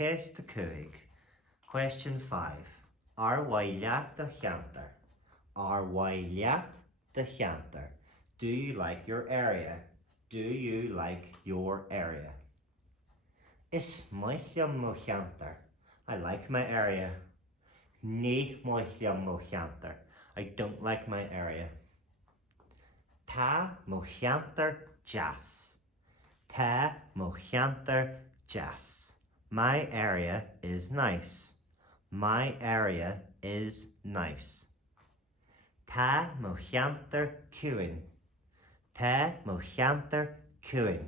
Case the Cuig. Question 5. Ar leath the cheantar. Ar leath the cheantar. Do you like your area? Do you like your area? Is mhaith mo cheantar. I like my area. Ní mhaith mo cheantar. I don't like my area. Tá mo cheantar jas. Tá mo cheantar jas. My area is nice. My area is nice. Tá mo cheantar cuain. Tá mo cheantar cuain.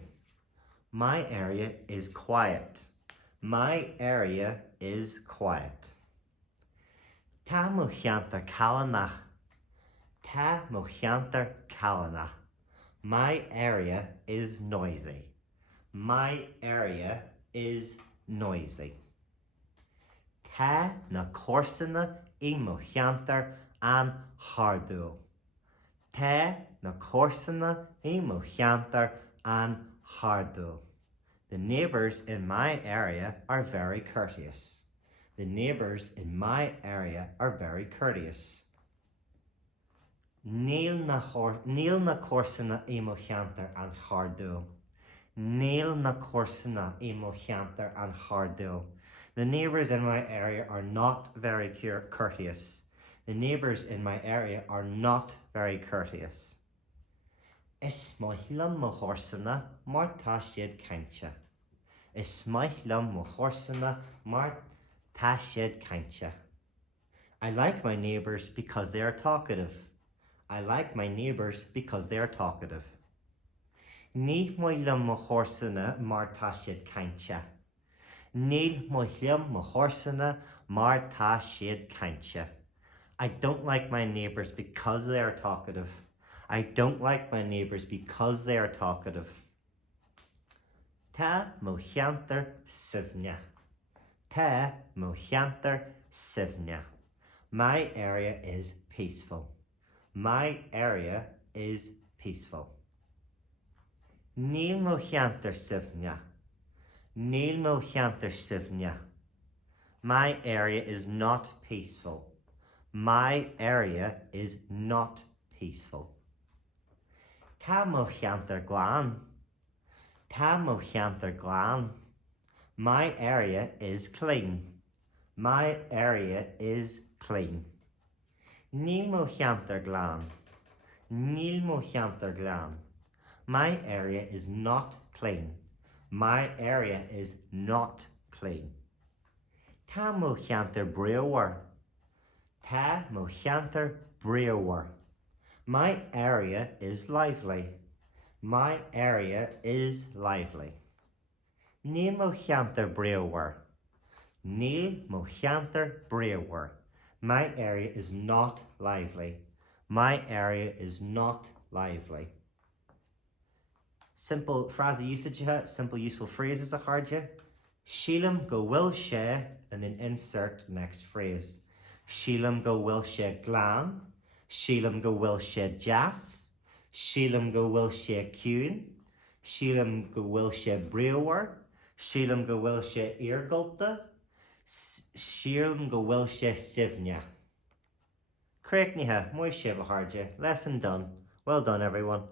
My area is quiet. My area is quiet. Tá mo cheantar callanach. Tá mo cheantar callanach. My area is noisy. My area is noisy. Tá na córsanna I mo cheantar an Scrúdú. Tá na córsanna I mo cheantar an Scrúdú. The neighbors in my area are very courteous. The neighbors in my area are very courteous. Níl na córsanna I mo cheantar an Scrúdú. Níl na córsanna I mo cheantar an Scrúdú. The neighbors in my area are not very courteous. The neighbors in my area are not very courteous. Is mhaith mo chórsanna mar tá siad cainte. Is mhaith mo chórsanna mar tá siad cainte. I like my neighbors because they are talkative. I like my neighbors because they are talkative. Ní mhaith mo chórsanna mar tá siad cainte. Níl mhaith mo chórsanna mar tá siad cainte. I don't like my neighbors because they are talkative. I don't like my neighbors because they are talkative. Tá mo cheantar suimhne. Tá mo cheantar suimhne. My area is peaceful. My area is peaceful. Níl mo cheantar suimhne. Níl mo cheantar suimhne. My area is not peaceful. My area is not peaceful. Tá mo cheantar glán. Tá mo cheantar glán. My area is clean. My area is clean. Níl mo cheantar glán. Níl mo cheantar glán. My area is not clean. My area is not clean. Tá mo cheantar breabhar. Tá mo cheantar breabhar. My area is lively. My area is lively. Níl mo cheantar breabhar. Níl mo cheantar breabhar. My area is not lively. My area is not lively. Simple phrase usage, simple useful phrases a hardja. Sílim go bhfuil sé, and then insert next phrase. Sílim go bhfuil sé glán. Sílim go bhfuil sé jas. Sílim go bhfuil sé cuain. Sílim go bhfuil sé breabhar. Sílim go bhfuil sé iargulta. Sílim go bhfuil sé suimhne. Craicnithe, muid sibh a hardja. Lesson done. Well done, everyone.